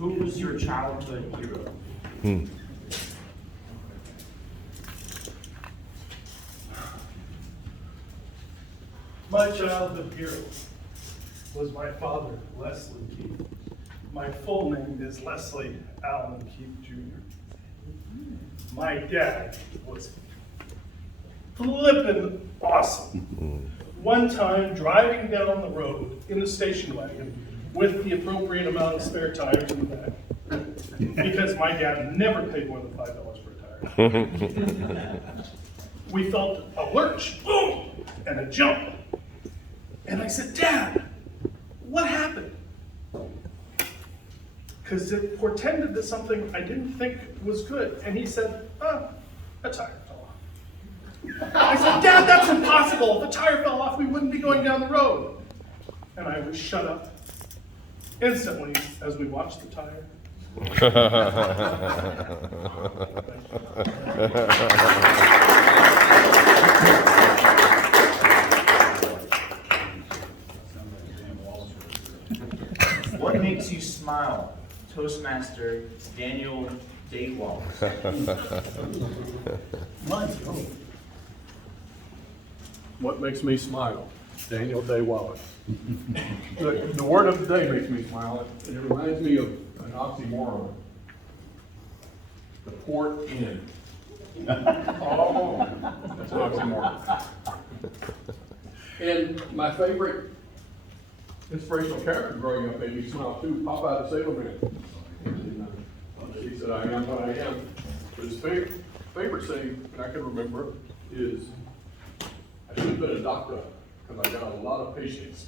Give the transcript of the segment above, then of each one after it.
Who was your childhood hero? My childhood hero was my father, Leslie Keith. My full name is Leslie Allen Keith Jr. My dad was flippin' awesome. One time, driving down the road in the station wagon with the appropriate amount of spare tires in the back, because my dad never paid more than $5 for a tire. We felt a lurch, boom, and a jump. And I said, Dad, what happened? Because it portended to something I didn't think was good. And he said, a tire fell off. I said, Dad, that's impossible. If a tire fell off, we wouldn't be going down the road. And I was shut up instantly as we watched the tire. What makes you smile? Toastmaster Daniel Day Wallace. What makes me smile? Daniel Day Wallace. The word of the day makes me smile, and it reminds me of an oxymoron. The port in. Oh, that's an oxymoron. And my favorite inspirational character growing up made me smile too, Popeye the Sailor Man. He said, I am what I am. But his favorite saying, and I can remember, is, I should have been a doctor, because I got a lot of patience.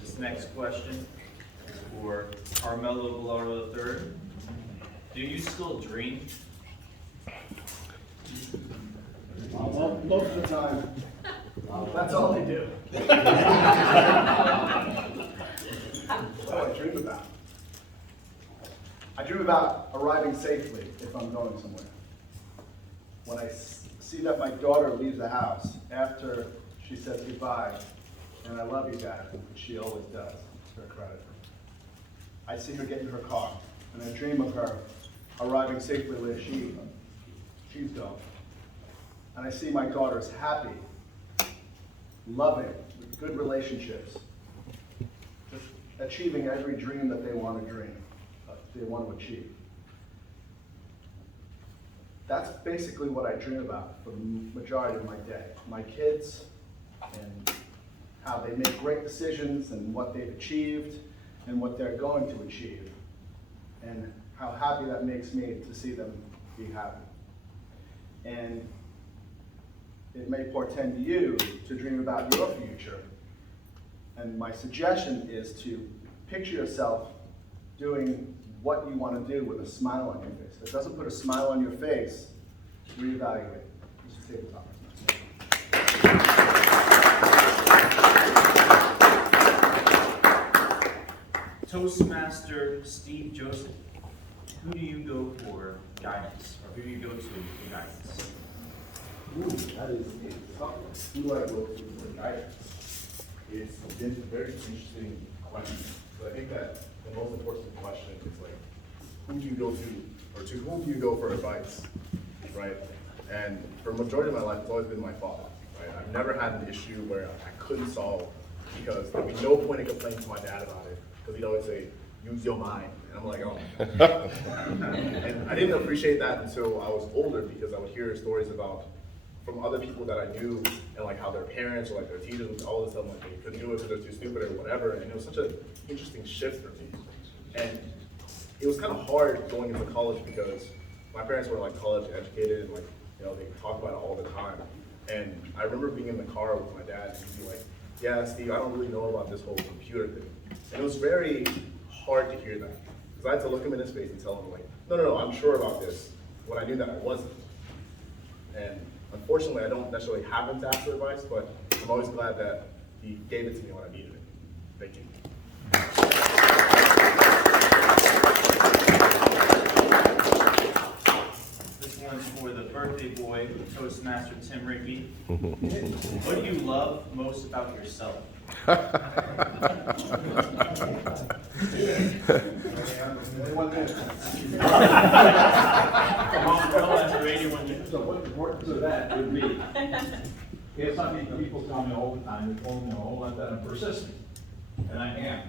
This next question is for Carmelo Valaro III. Do you still dream? Well, most of the time, that's all they do. What do I dream about? I dream about arriving safely if I'm going somewhere. When I see that my daughter leaves the house after she says goodbye, and I love you, Dad, which she always does, to her credit. I see her get in her car, and I dream of her arriving safely where she's going. And I see my daughters happy, loving, with good relationships, just achieving every dream that they want to dream, they want to achieve. That's basically what I dream about for the majority of my day. My kids and how they make great decisions and what they've achieved and what they're going to achieve, and how happy that makes me to see them be happy. And it may portend to you to dream about your future. And my suggestion is to picture yourself doing what you want to do with a smile on your face. If it doesn't put a smile on your face, reevaluate. Just take the topic. Toastmaster Steve Joseph. Who do you go for guidance? Or who do you go to for guidance? Ooh, that is a tough one. Who do I go to for guidance? It's been a very interesting question. But I think that the most important question is like, who do you go to, or to whom do you go for advice, right? And for the majority of my life, it's always been my father, right? I've never had an issue where I couldn't solve because there'd be no point in complaining to my dad about it, because he'd always say, use your mind. And I'm like, oh. And I didn't appreciate that until I was older, because I would hear stories about from other people that I knew, and like how their parents or like their teachers would all of a sudden like they couldn't do it because they're too stupid or whatever. And it was such an interesting shift for me. And it was kind of hard going into college because my parents were like college educated and like, you know, they talk about it all the time. And I remember being in the car with my dad and he'd be like, yeah, Steve, I don't really know about this whole computer thing. And it was very hard to hear that, because I had to look him in his face and tell him like, no, I'm sure about this, when I knew that I wasn't. And unfortunately, I don't necessarily have him to ask for advice, but I'm always glad that he gave it to me when I needed it. Thank you. This one's for the birthday boy, Toastmaster Tim Rickey. What do you love most about yourself? So what's important to that would be, if something people tell me all the time, they told me a whole lot that I'm persistent, and I am.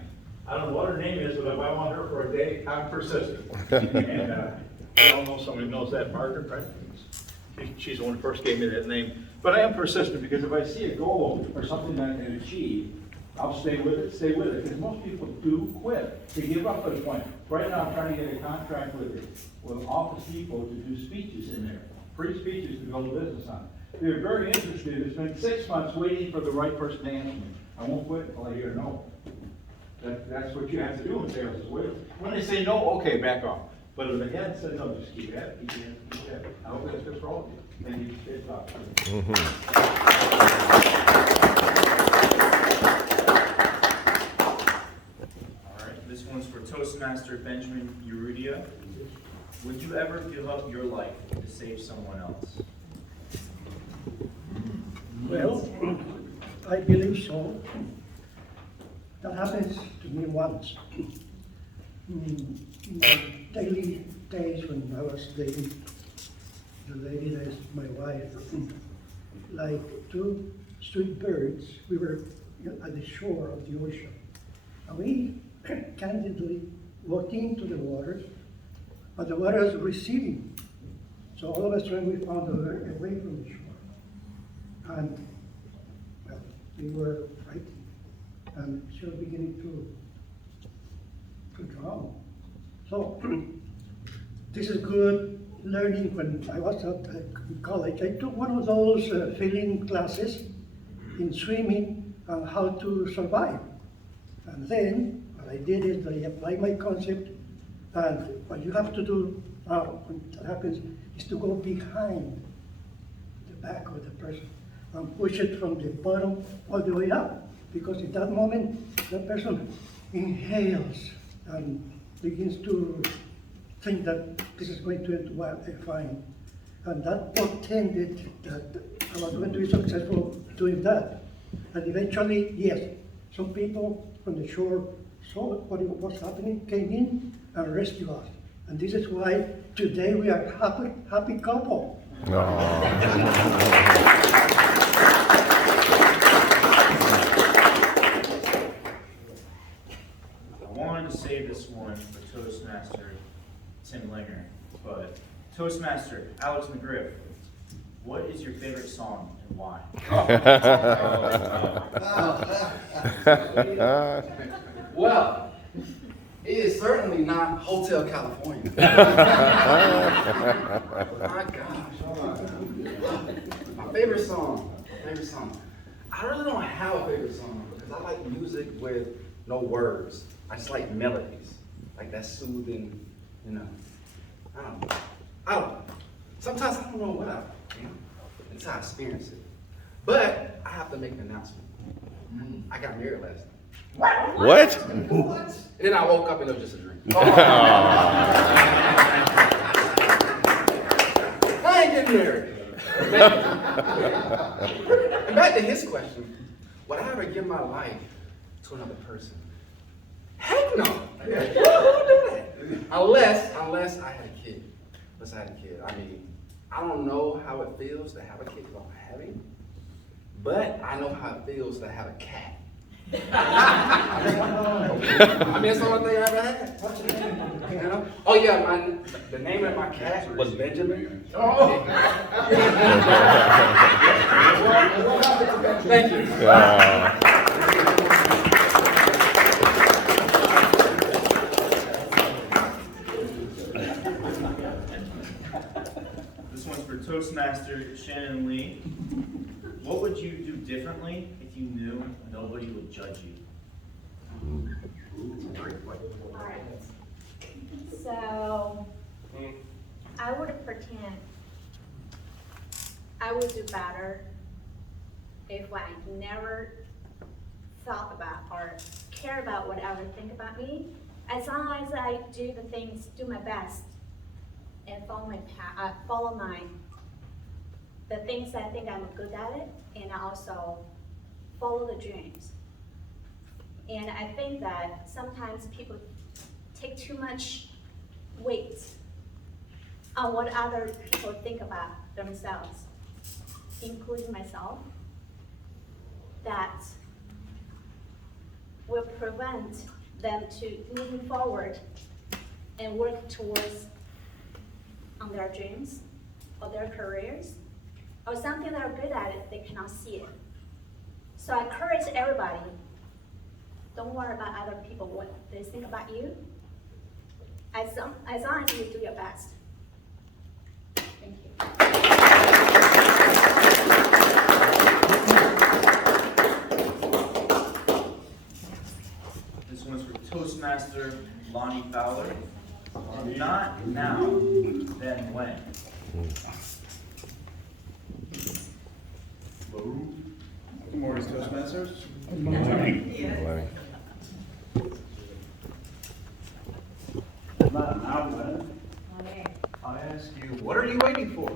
I don't know what her name is, but if I want her for a day, I'm persistent. And I don't know if somebody knows that, Margaret, right? She's the one who first gave me that name. But I am persistent because if I see a goal or something that I can achieve, I'll stay with it, because most people do quit. They give up at a point. Right now, I'm trying to get a contract with office people to do speeches in there, free speeches to build a business on. They're very interested. It's been 6 months waiting for the right person to answer me. I won't quit until I hear no. That's what you have to do in sales as well. When they say no, okay, back off. But if they hadn't said no, just keep at it, keep at it, keep at it. I hope that's good for all of you. And you stay top. All right, this one's for Toastmaster Benjamin Urrutia. Would you ever give up your life to save someone else? Well, I believe so. That happens to me once. In my daily days when I was dating the lady that is my wife, like two sweet birds, we were at the shore of the ocean. And we candidly walked into the water, but the water was receding. So all of a sudden we found her away from the shore. And well, we were frightened. And she was beginning to drown. So this is good learning. When I was at college, I took one of those filling classes in swimming on how to survive. And then what I did is I applied my concept, and what you have to do when that happens is to go behind the back of the person and push it from the bottom all the way up. Because at that moment, that person inhales and begins to think that this is going to end well, fine. And that portended that I was going to be successful doing that. And eventually, yes, some people from the shore saw what was happening, came in and rescued us. And this is why today we are a happy couple. I wanted to save this one for Toastmaster Tim Linger, but Toastmaster Alex McGriff, what is your favorite song and why? Well, it is certainly not Hotel California. My gosh. My favorite song. I really don't have a favorite song because I like music with no words. I just like melodies. Like that soothing, you know. I don't know. Sometimes I don't know what it's how I experience it. But I have to make an announcement. I got married last night. What? And then I woke up and it was just a dream. I ain't getting married. And back to his question, would I ever give my life to another person? Heck no. Who would do that? Unless I had a kid. I mean, I don't know how it feels to have a kid without having, but I know how it feels to have a cat. I mean, it's the only thing I ever had. You know? Oh yeah, the name of my cat was Benjamin. Oh. Thank you. This one's for Toastmaster Shannon Lee. What would you do differently if you knew nobody would judge you? Alright, so I would pretend I would do better if I never thought about or care about what others think about me, as long as I do the things, do my best, and follow my the things I think I'm good at it, and I also follow the dreams. And I think that sometimes people take too much weight on what other people think about themselves, including myself, that will prevent them to moving forward and work towards on their dreams or their careers or something they're good at it, they cannot see it. So I encourage everybody, don't worry about other people, what they think about you. As long as you do your best. Thank you. This one's for Toastmaster Lonnie Fowler. Not now, then when? Good morning, Toastmasters. I ask you, what are you waiting for?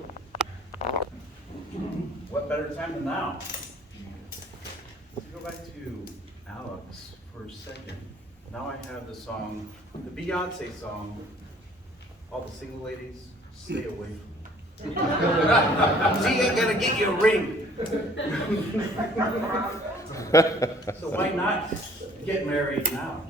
What better time than now? To go back to Alex for a second, now I have the song, the Beyonce song, all the single ladies, stay away from me. She ain't gonna get you a ring. So why not get married now?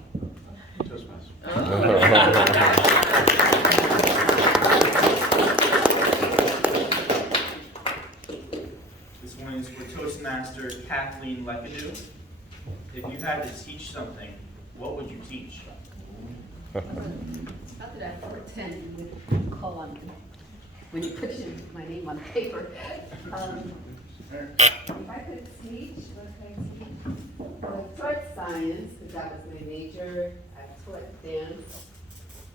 This one is for Toastmaster Kathleen Lekadu. If you had to teach something, what would you teach? How did I pretend you would call on me when you put my name on paper? If I could teach, what could I teach? I taught science, because that was my major. I taught dance,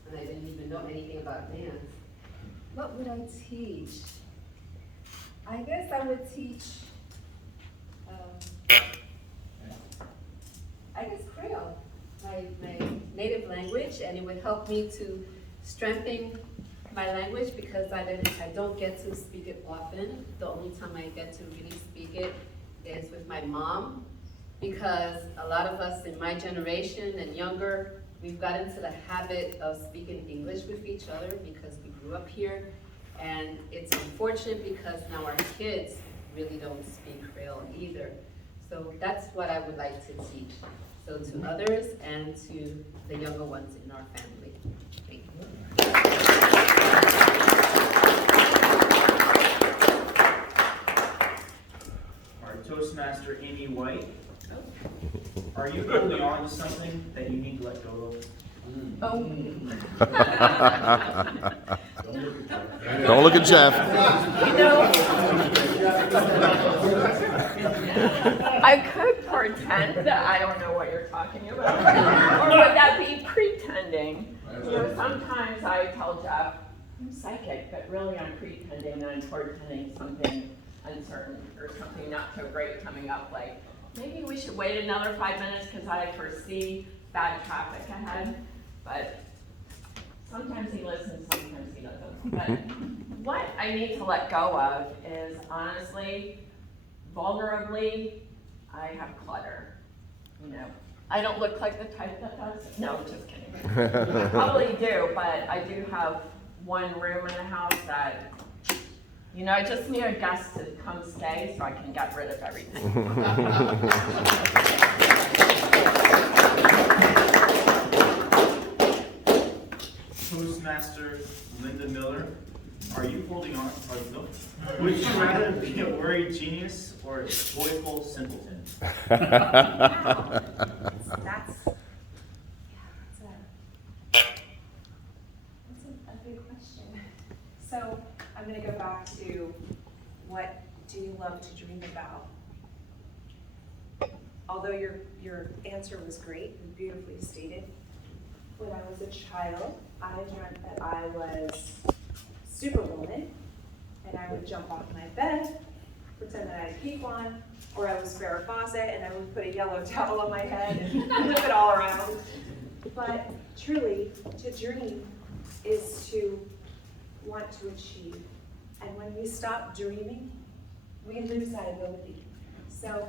and I didn't even know anything about dance. What would I teach? I guess I would teach, I guess Creole, my native language, and it would help me to strengthen my language because I don't get to speak it often. The only time I get to really speak it is with my mom, because a lot of us in my generation and younger, we've got into the habit of speaking English with each other because we grew up here. And it's unfortunate because now our kids really don't speak Creole either. So that's what I would like to teach. So to others and to the younger ones in our family. Thank you. Our Toastmaster Amy White. Are you holding on to something that you need to let go of? Don't look at Jeff. You know, I could pretend that I don't know what you're talking about. Or would that be pretending? You know, sometimes I tell Jeff, I'm psychic, but really I'm pretending that I'm portending something uncertain or something not so great coming up, like maybe we should wait another 5 minutes because I foresee bad traffic ahead. But sometimes he listens, sometimes he doesn't. But what I need to let go of is honestly, vulnerably, I have clutter. You know, I don't look like the type that does. No, just kidding. I probably do, but I do have one room in the house that, you know, I just need a guest to come stay so I can get rid of everything. Toastmaster Linda Miller, are you holding on? Would you rather be a worried genius or a joyful simpleton? Wow. That's a big question. So I'm going to go back to what do you love to dream about? Although your answer was great and beautifully stated, when I was a child, I dreamt that I was Superwoman, and I would jump off my bed, pretend that I had a cape on, or I was Farrah Fawcett, and I would put a yellow towel on my head and flip it all around. But truly, to dream is to want to achieve. And when we stop dreaming we lose that ability. So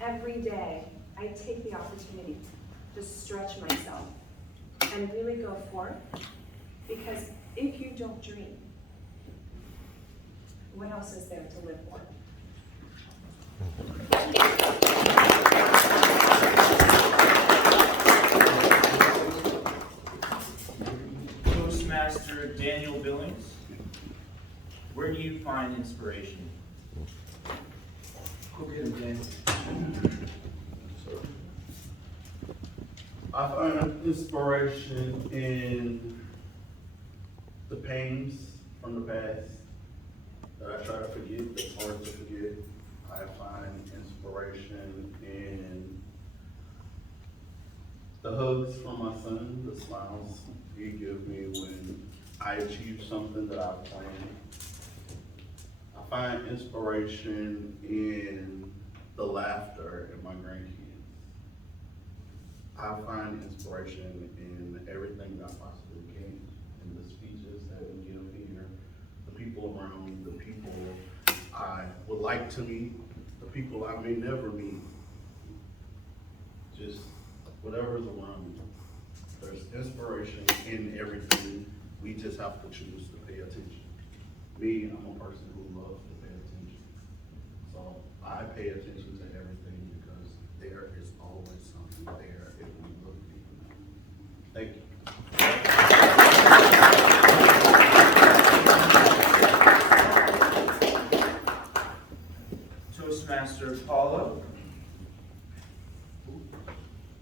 every day, I take the opportunity to stretch myself and really go forth, because if you don't dream, what else is there to live for? Toastmaster Daniel Billings, where do you find inspiration? Go get him, James. I find inspiration in the pains from the past that I try to forget, that's hard to forget. I find inspiration in the hugs from my son, the smiles he gives me when I achieve something that I've planned. I find inspiration in the laughter in my grandkids. I find inspiration in everything that I possibly can, in the speeches that we give here, the people around, the people I would like to meet, the people I may never meet. Just whatever's around me. There's inspiration in everything. We just have to choose to pay attention. Me, I'm a person who loves to pay attention. So I pay attention to everything because there is always something there if we look deep enough. Thank you. Toastmaster Paula,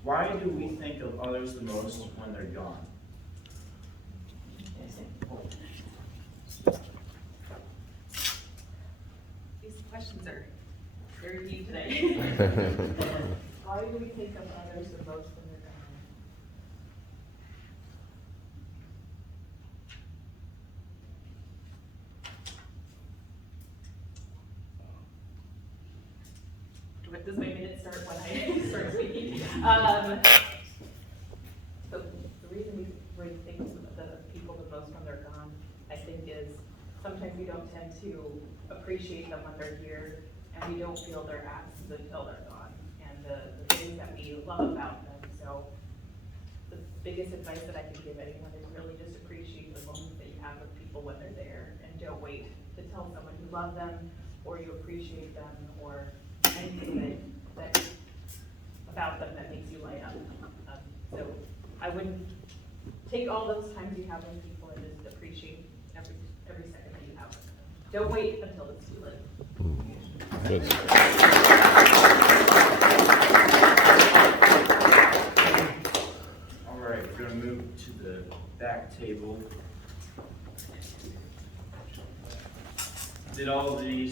why do we think of others the most when they're gone? These questions are very deep today. Why do we think of others the most when they're gone? Does my minute start when I start speaking? The reason we think of the people the most when they're gone, I think, is sometimes we don't tend to appreciate them when they're here, and we don't feel their absence until they're gone, and the things that we love about them. So the biggest advice that I can give anyone is really just appreciate the moments that you have with people when they're there, and don't wait to tell someone you love them, or you appreciate them, or anything that about them that makes you light up. So I wouldn't take all those times you have with people and just appreciate every second that you have with them. Don't wait until it's too late. All right, we're going to move to the back table. Did all of the